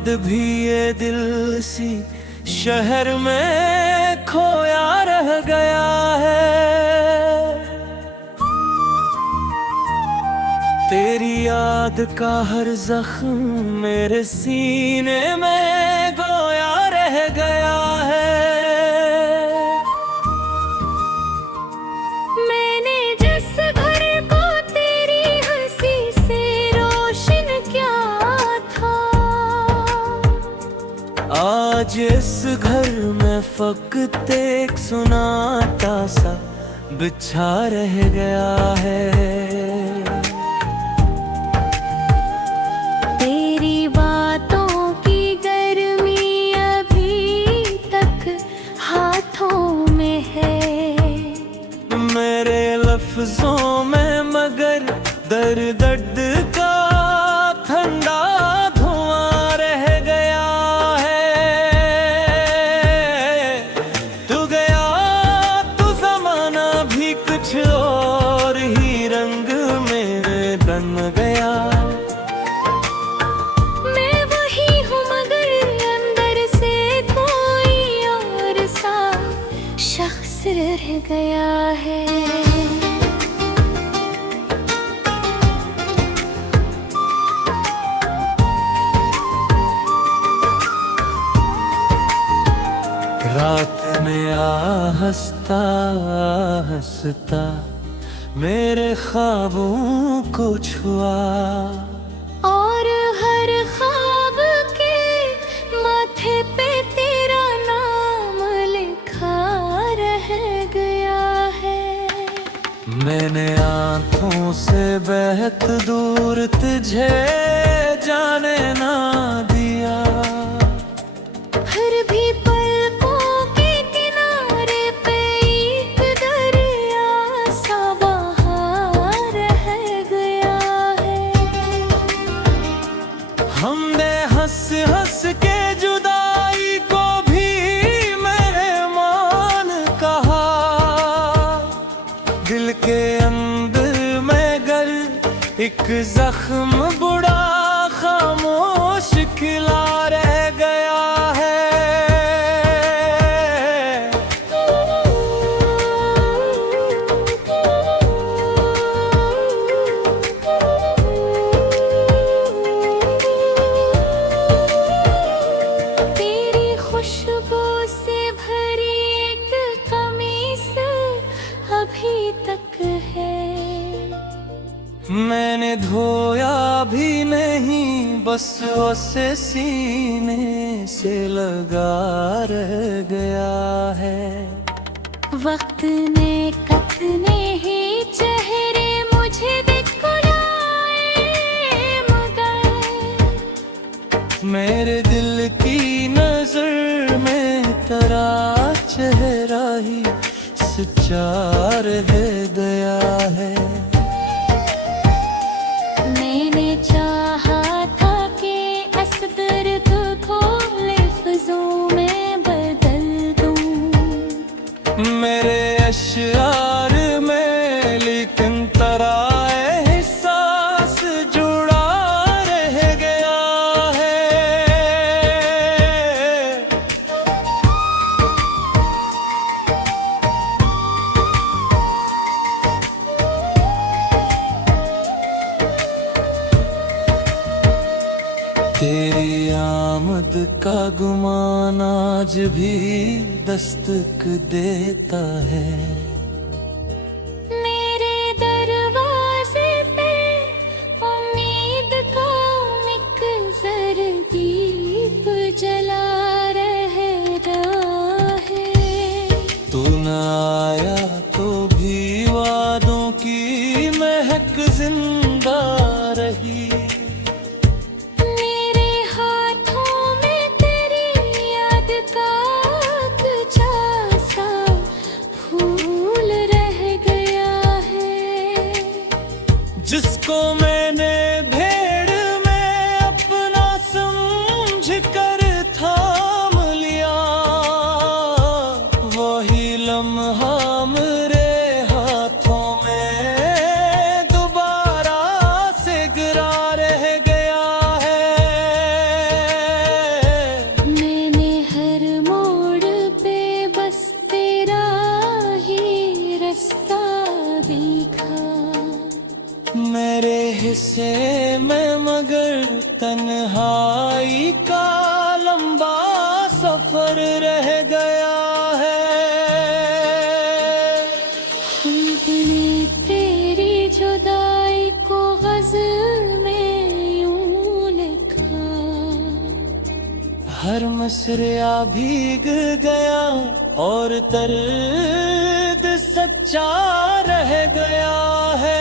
बाद भी ये दिल सी शहर में खोया रह गया है। तेरी याद का हर जख्म मेरे सीने में गोया रह गया है। मैंने जिस घर को तेरी हंसी से रोशन किया था, आज इस घर में फकत एक सुनाता सा बिछा रह गया है। तेरी बातों की गर्मी अभी तक हाथों में है, मेरे लफ्जों में मगर दर्द का ठंडा धुआं रह गया है। तू गया तो जमाना भी कुछ और ही रंग में बन गया। मैं वही हूँ मगर अंदर से कोई और सा शख्स रह गया है। रात में हंसता हंसता मेरे ख्वाबों को छुआ, और हर ख्वाब के माथे पे तेरा नाम लिखा रह गया है। मैंने आंखों से बहत दूर तुझे जाने ना दिया, फिर भी पलकों के किनारे पे एक दरिया सा बहा रह गया है। हमने हंस हंस के जुदाई को भी मेहमान कहा, दिल के अंदर में गर एक जख्म बुढ़ा खामोश खिला रह गया है। तेरी खुशबू से भरी एक कमीज अभी तक है, मैंने धोया भी नहीं बस उसे सीने से लगा रह गया है। वक्त ने कतने ही चेहरे मुझे दिखलाए मगर मेरे दिल की नजर में तेरा चेहरा ही सच्चा रह गया है। मैंने चाहा था कि इस दर्द को लफ्जों में बदल दूं, मेरे अशआर में लेकिन तेरा एहसास जुड़ा रह गया है। तेरी आमद का गुमान आज भी दस्तक देता है। मेरे दरवाजे पे उम्मीद का एक जरदीप जला रहता है। तू न आया तो भी वादों की महक जिंदा रही, मेरे हाथों में तेरी याद का कुछ सा फूल हर मसरिया भीग गया और दर्द सच्चा रह गया है।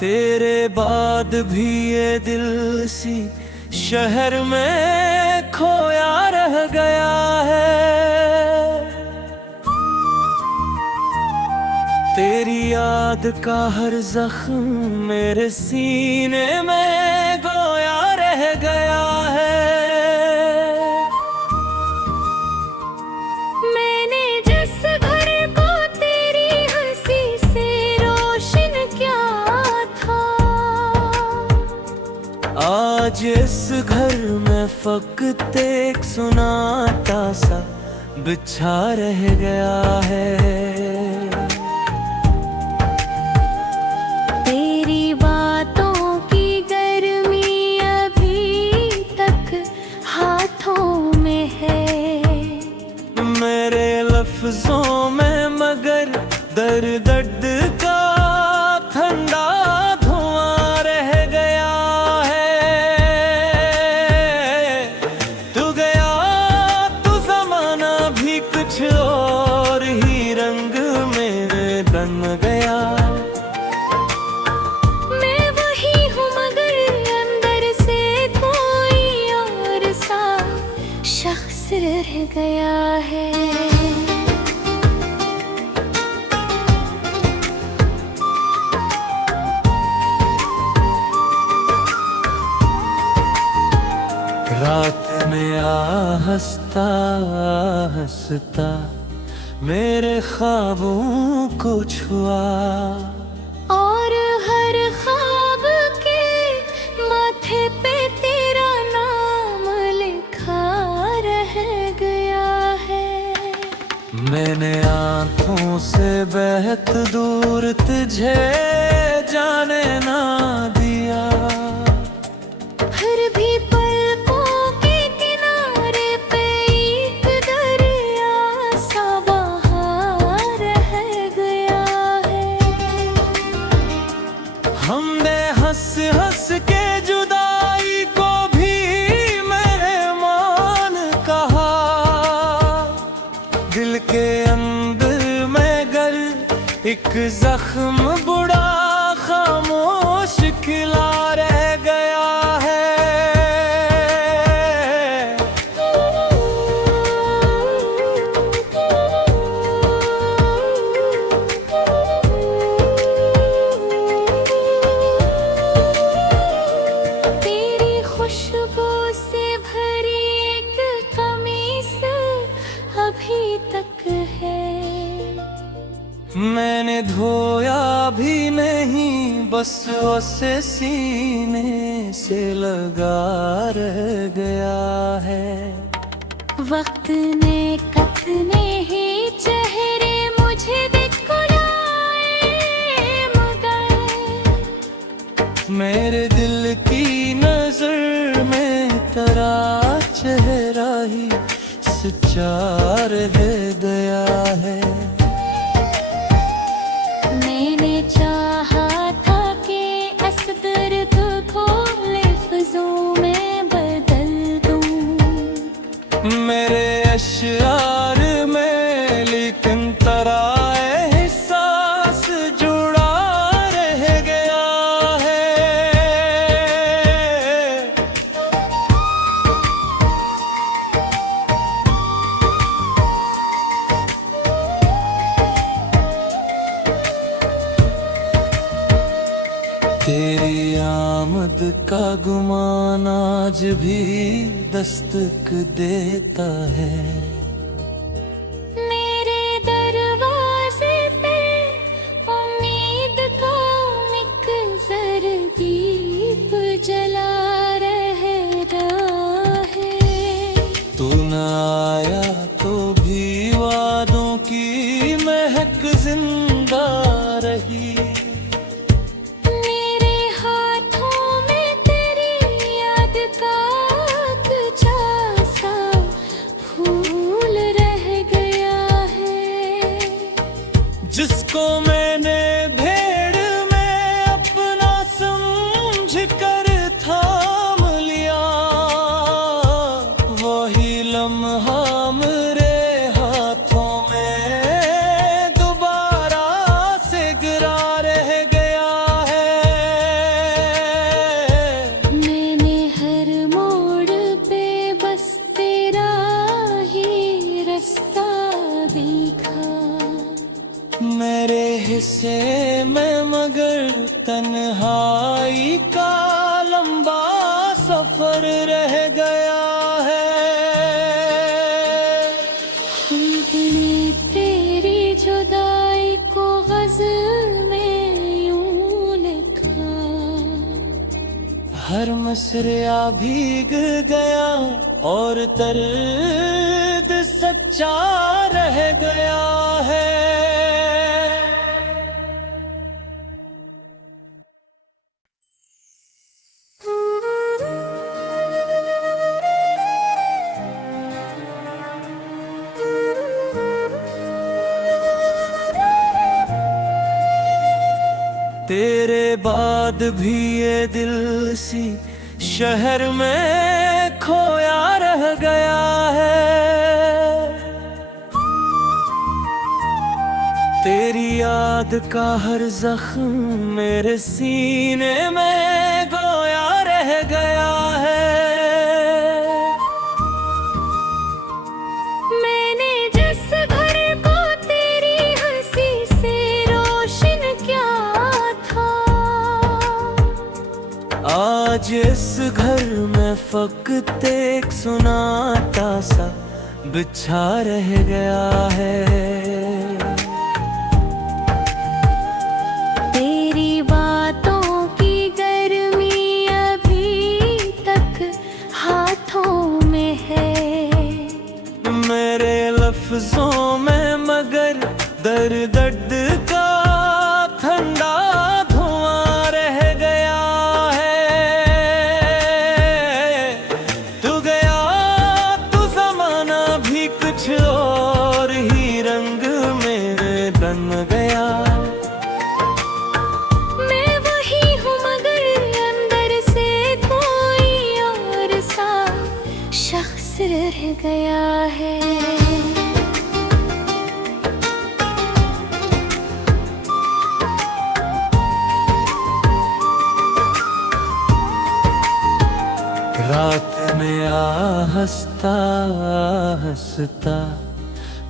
तेरे बाद भी ये दिल सी शहर में खोया रह गया है। तेरी याद का हर जख्म मेरे सीने में गोया रह गया है। मैंने जिस घर को तेरी हंसी से रोशन किया था, आज इस घर में फकत एक सुनाता सा बिछा रह गया है। तेरी बातों की गर्मी अभी तक हाथों में है। मेरे लफ्जों में मगर दर्द का ठंडा धुआं रह गया है। तू गया तो जमाना भी कुछ और ही रंग में बन गया। मैं वही हूँ मगर अंदर से कोई और सा शख्स रह गया है। रात में हंसता हंसता मेरे ख्वाबों को छुआ, और हर ख्वाब के माथे पे तेरा नाम लिखा रह गया है। मैंने आंखों से बहत दूर तुझे जाने ना दिया, फिर भी पलकों के किनारे पे एक दरिया सा बहा रह गया है। हमने हंस हंस के जुदाई को भी मेहमान कहा। दिल के अंदर में गर एक जख्म बुढ़ा खामोश खिला रह गया है। तेरी खुशबू से भरी एक कमीज अभी तक है। मैंने धोया भी नहीं, बस उसे सीने से लगा रह गया है। वक्त ने कतने ही चेहरे मुझे दिखलाए मगर मेरे दिल की नजर में तेरा चेहरा ही सच्चा रह गया है। मैंने चाहा था कि इस दर्द को लफ्जों में बदल दूं मेरे अशआर में, लेकिन तेरा एहसास जुड़ा रह गया है। तेरी आमद का गुमान आज भी दस्तक देता है। मेरे दरवाजे पे उम्मीद का एक जरदीप जला रहता है। तू न आया तो भी वादों की महक जिंदा रही। मेरे हाथों में तेरी याद सफर रह गया है। खुद ने तेरी जुदाई को गज़ल में यूं लिखा, हर मिसरा भीग गया और दर्द सच्चा रह गया है। तेरे बाद भी ये दिल सी शहर में खोया रह गया है। तेरी याद का हर जख्म मेरे सीने में गोया रह गया है। मैंने जिस घर को तेरी हंसी से रोशन किया था, आज इस घर में फकत एक सुनाता सा बिछा रह गया है। तेरी बातों की गर्मी अभी तक हाथों में है, मेरे लफ्जों में मगर दर्द का ठंडा धुआं रह गया है। तू गया तो जमाना भी कुछ और ही रंग में बन गया। मैं वही हूँ मगर अंदर से कोई और सा शख्स रह गया है। रात में आ हंसता हंसता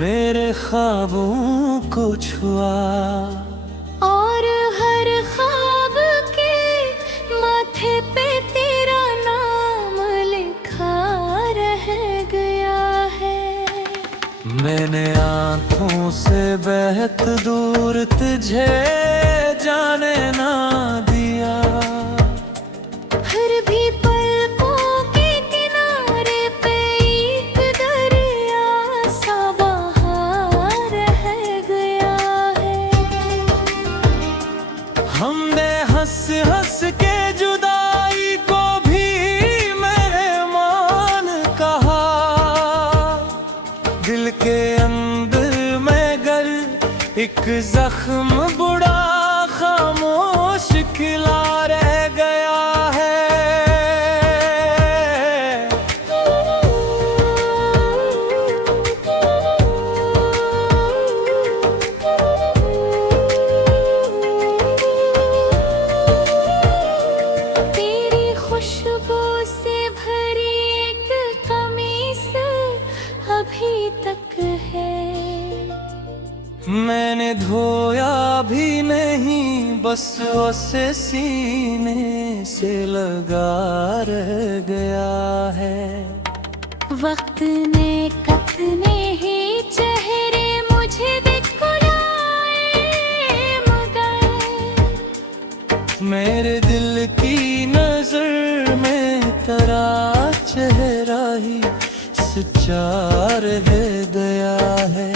मेरे ख्वाबों को छुआ, और हर ख्वाब के माथे पे तेरा नाम लिखा रह गया है। मैंने आँखों से बहत दूर तुझे जाने ना दिया, फिर भी पलकों के किनारे पे एक दरिया सा बहा रह गया है। हमने हंस हंस के जुदाई को भी मेहमान कहा, दिल के अंदर में गर एक जख्म बुढ़ा खामोश खिला रह गया है। तेरी खुशबू से भरी एक कमीज अभी तक है, मैंने धोया भी नहीं बस उसे सीने से लगा रह गया है। वक्त ने कितने ही चेहरे मुझे दिखलाए मगर मेरे दिल की नजर में तेरा चेहरा ही सच्चा रह गया है।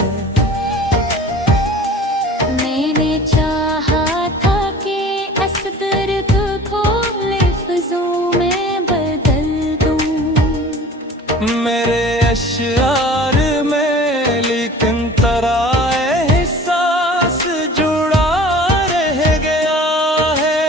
मैंने चाहा था कि इस दर्द को लफ्जों में बदल दूं, मेरे अशआर में लेकिन तेरा एहसास जुड़ा रह गया है।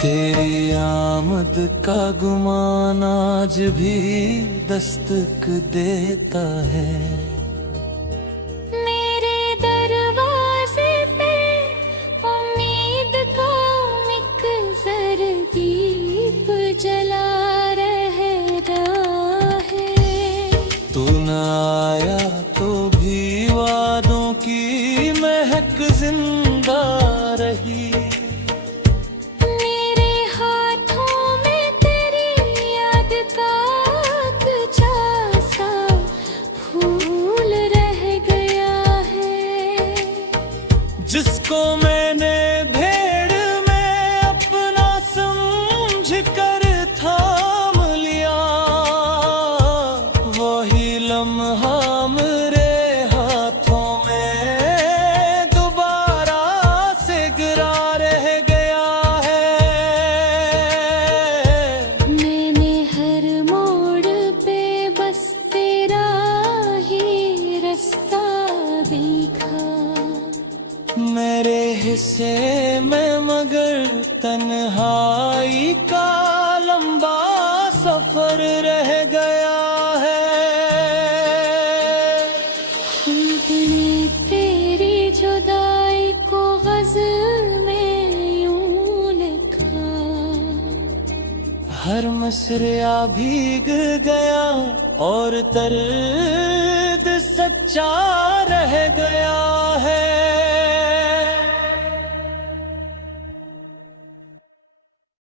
तेरी आमद का गुमान आज भी दस्तक देता है। मेरे दरवाजे पे उम्मीद का एक जर दीप जला रह गया हर मसरिया भीग गया और दर्द सच्चा रह गया है।